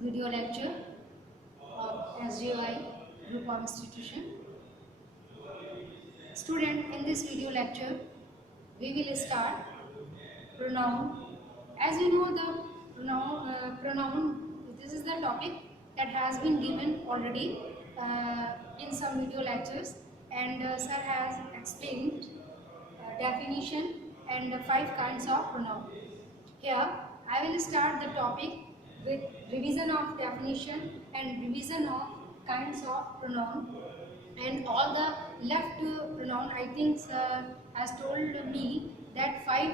video lecture of SGI Group of Institution. Student, in this video lecture, we will start pronoun. As you know, the pronoun, this is the topic that has been given already in some video lectures, and sir has explained definition and 5 kinds of pronoun. Here, I will start the topic with revision of definition and revision of kinds of pronoun, and all the left pronoun. I think has told me that 5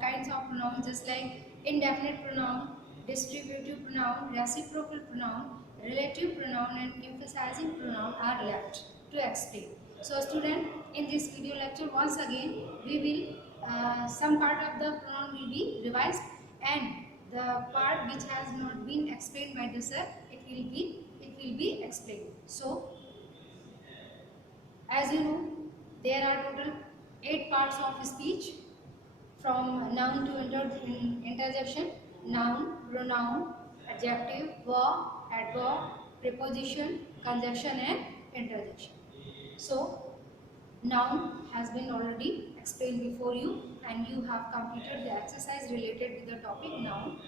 kinds of pronoun, just like indefinite pronoun, distributive pronoun, reciprocal pronoun, relative pronoun, and emphasizing pronoun are left to explain. So student, in this video lecture, once again we will some part of the pronoun will be revised, and the part which has not been explained by the sir, it will be explained. So as you know, there are total 8 parts of speech, from noun to interjection, noun, pronoun, adjective, verb, adverb, preposition, conjunction, and interjection. So noun has been already explained before you, and you have completed the exercise related with the topic noun.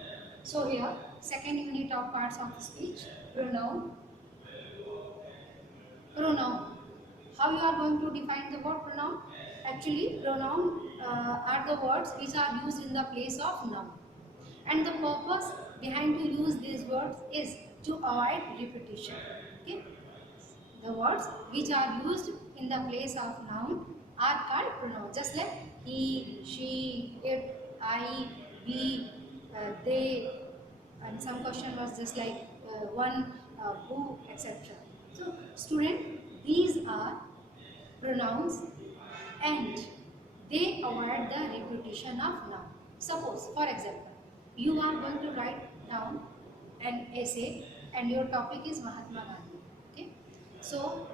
So here, second unit of parts of speech, pronoun. Pronoun. How you are going to define the word pronoun? Actually, pronoun are the words which are used in the place of noun. And the purpose behind to use these words is to avoid repetition. Okay? The words which are used in the place of noun are called pronoun. Just like he, she, it, I, we, they, and some question was just like one, who, etc. So student, these are pronouns, and they avoid the repetition of noun. Suppose, for example, you are going to write down an essay, and your topic is Mahatma Gandhi. Okay, so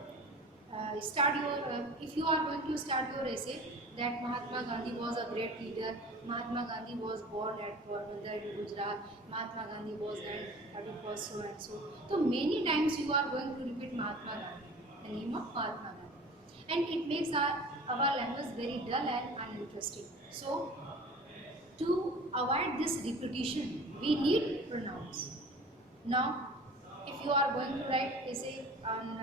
start your if you are going to start your essay that Mahatma Gandhi was a great leader, Mahatma Gandhi was born at Porbandar in Gujarat, Mahatma Gandhi was and it was so and so. So many times you are going to repeat Mahatma Gandhi, the name of Mahatma Gandhi, and it makes our language very dull and uninteresting. So to avoid this repetition, we need pronouns. Now, if you are going to write essay on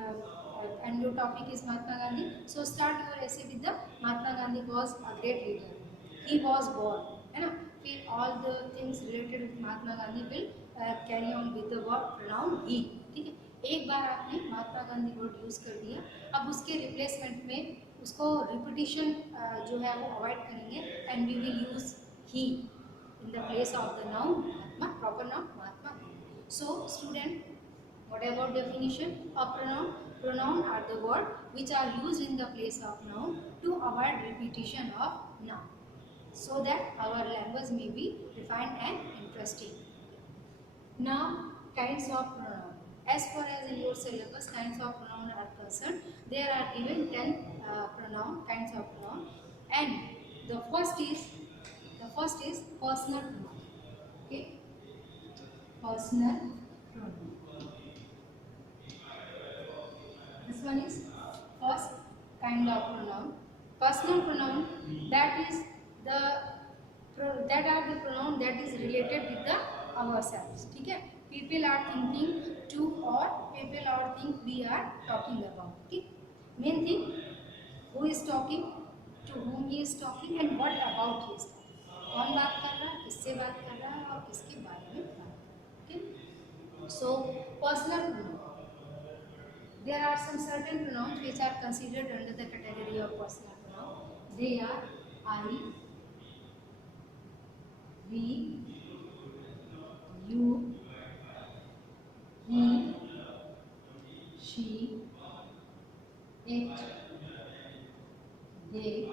and your topic is Mahatma Gandhi, so start your essay with the Mahatma Gandhi was a great leader. He was born. You know, all the things related with Mahatma Gandhi will carry on with the word pronoun he. ठीक है, एक बार आपने Mahatma Gandhi word use कर दिया, अब उसके replacement में उसको रिपीटिशन जो है वो अवॉइड करेंगे, and we will use he in the place of the noun Mahatma, proper noun Mahatma. So student, what about definition of pronoun? Pronoun are the word which are used in the place of noun to avoid repetition of noun, so that our language may be refined and interesting. Now, kinds of pronoun. As far as in your syllabus kinds of pronoun are concerned, there are even 10 kinds of pronoun, and the first is personal pronoun. Okay, personal pronoun. This one is first kind of pronoun. Personal pronoun, that is the that are the pronoun that is related with the ourselves. ठीक है, people are thinking to, or people are think we are talking about. ठीक, main thing, who is talking, to whom he is talking, and what about he is talking. कौन बात कर रहा है, किससे बात कर रहा है, और किसके बारे में बात कर रहा है. Okay, so personal pronoun. There are some certain pronouns which are considered under the category of personal pronoun. They are I, we, you, he, she, it, they.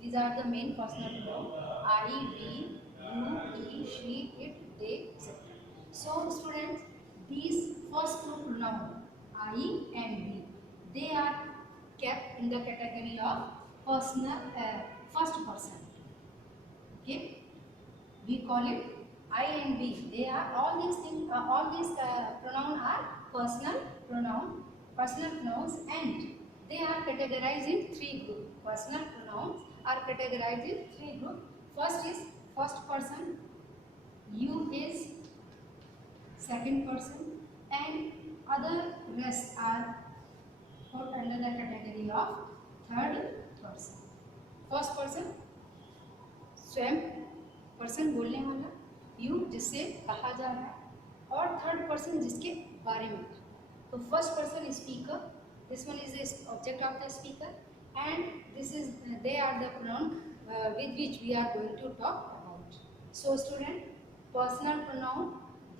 These are the main personal pronouns: I, we, you, he, she, it, they, etc. So students, these first two pronouns, I and we, they are kept in the category of personal first person. Okay, we call it I and we. They are all these things. All these pronouns are personal pronouns, and they are categorized in three groups. Personal pronouns are categorized in three groups. First is first person, you is second person, and other rest are put under the category of third person. First person स्वयं person बोलने वाला, you जिससे कहा जा रहा है, और third person जिसके बारे में। तो first person speaker, this one is the object of the speaker, and this is they are the pronoun with which we are going to talk about. So student, personal pronoun,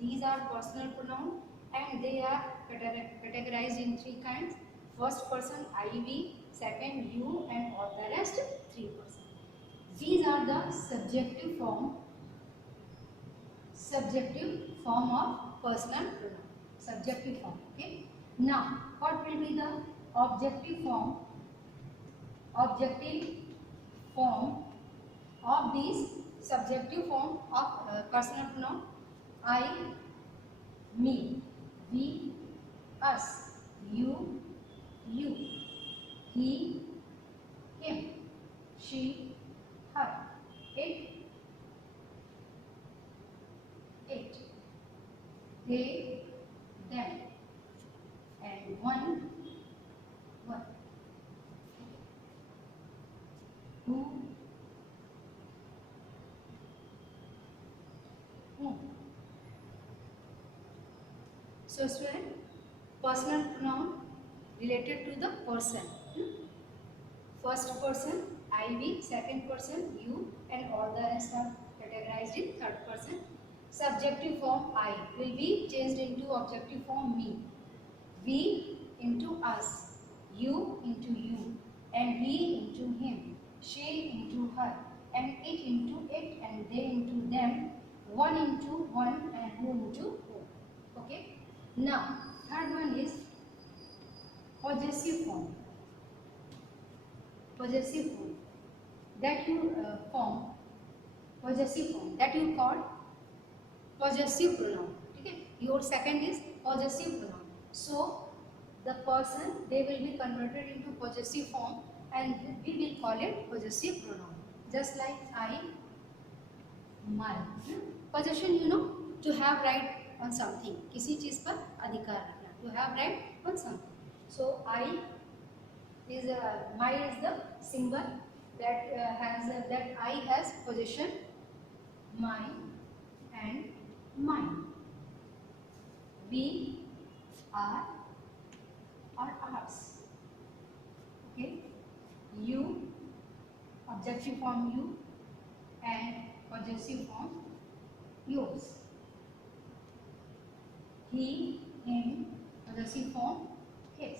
these are personal pronoun and they are categorized in three kinds. First person I, we, second you, and all the rest three person. These are the subjective form of personal pronoun. Subjective form. Okay. Now, what will be the objective form? Objective form of these subjective form of personal pronoun: I, me, we, us, you, he, him, she, her, it, they, them, and one. Who, whom. So student, personal pronoun related to the person. First person I, we, second person you, and all the rest are categorized in third person. Subjective form I will be changed into objective form me, we into us, you into you, and he into him, she into her, and it into it, and they into them, one into one, and who into who. Okay. Now third one is possessive form. Possessive form that you that you call possessive pronoun. Okay. Your second is possessive pronoun. So the person, they will be converted into possessive form, and we will call it possessive pronoun. Just like I, my. Possession, you know, to have right on something. किसी चीज पर अधिकार रखना. To have right on something. So I is my is the symbol that that I has possession, my and mine. We are ours. Okay. You, objective form you, and possessive form yours. He, him, possessive form his.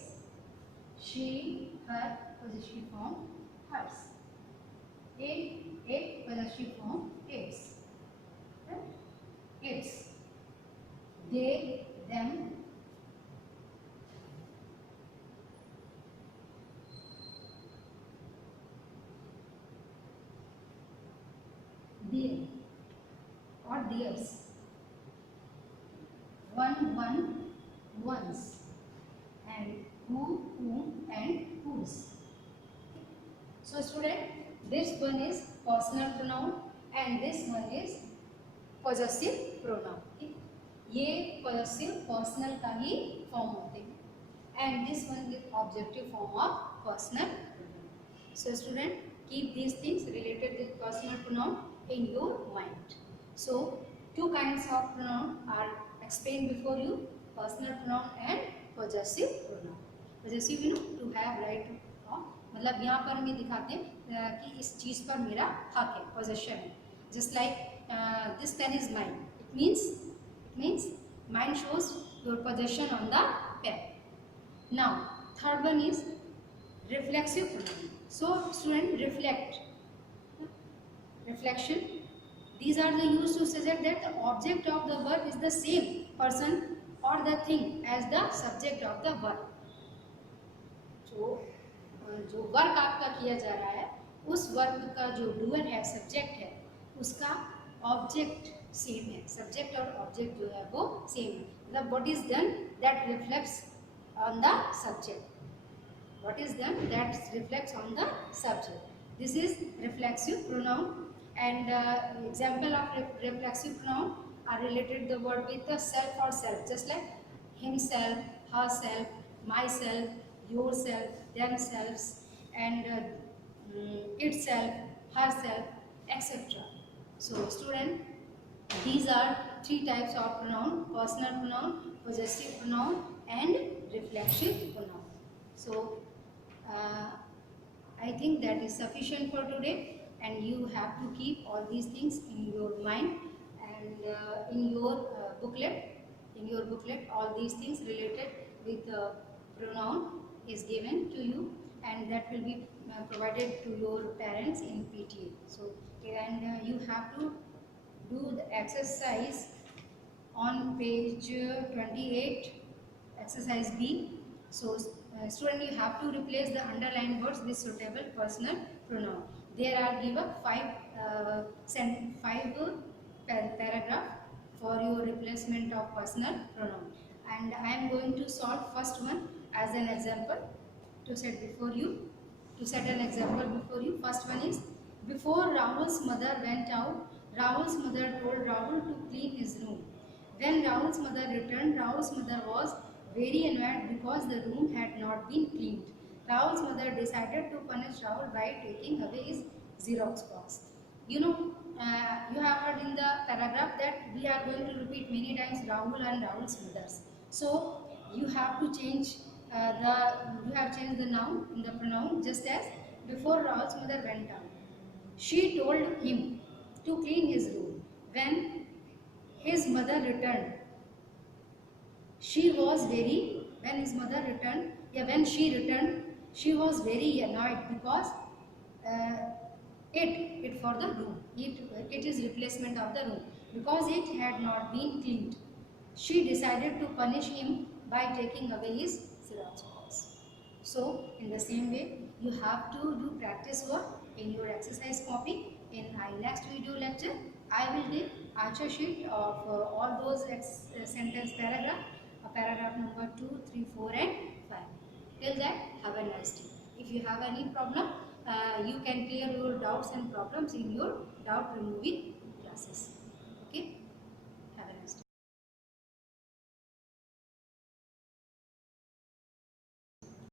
She, her, possessive form hers. It, possessive form its. Its. They, them. Their or theirs. One, ones, and who, whom, and whose. So student, this one is personal pronoun and this one is possessive pronoun. ये possessive personal का ही form होते हैं, and this one is objective form of personal pronoun. So student, keep these things related with personal pronoun in your mind. So two kinds of pronoun are explained before you: personal pronoun and possessive pronoun. Possessive, you know, to have right of, मतलब यहाँ पर हमें दिखाते हैं कि इस चीज़ पर मेरा हक है, possession है. Just like this pen is mine. It means mine shows your possession on the pen. Now third one is reflexive pronoun. So student, reflection. These are the used to suggest that the object of the verb is the same person or the thing as the subject of the verb. जो work आपका किया जा रहा है, उस work का जो doer है, सब्जेक्ट है, उसका ऑब्जेक्ट सेम है, सब्जेक्ट और ऑब्जेक्ट जो है वो सेम है, मतलब what is done that reflects on the subject, what is done that reflects on the subject. This is reflexive pronoun, and example of reflexive pronoun are related the word with the self or self, just like himself, herself, myself, yourself, themselves, and itself, herself, etc. So student, these are three types of pronoun: personal pronoun, possessive pronoun, and reflexive pronoun. So uh, I think that is sufficient for today, and you have to keep all these things in your mind, and in your booklet. In your booklet, all these things related with pronoun is given to you, and that will be provided to your parents in PTA. So, and you have to do the exercise on page 28, exercise B. So student, you have to replace the underlined words with suitable personal pronoun. There are given five paragraph for your replacement of personal pronoun, and I am going to solve first one as an example to set before you. To set an example before you, first one is: before Rahul's mother went out, Rahul's mother told Rahul to clean his room. When Rahul's mother returned, Rahul's mother was very annoyed because the room had not been cleaned. Rahul's mother decided to punish Rahul by taking away his Xerox box. You know, you have heard in the paragraph that we are going to repeat many times Rahul and Rahul's mothers. So you have to change you have changed the noun in the pronoun, just as before Rahul's mother went out. She told him to clean his room. When his mother returned, she was very, when his mother returned, yeah, when she returned, she was very annoyed because uh, it for the room, it is replacement of the room, because it had not been cleaned. She decided to punish him by taking away his Xerox box. So in the same way, you have to do practice work in your exercise copy. In my next video lecture, I will give answer sheet of all those sentence paragraph, paragraph number 2, 3, 4 and 5. Till that, have a nice day. If you have any problem, you can clear your doubts and problems in your doubt removing classes. Okay.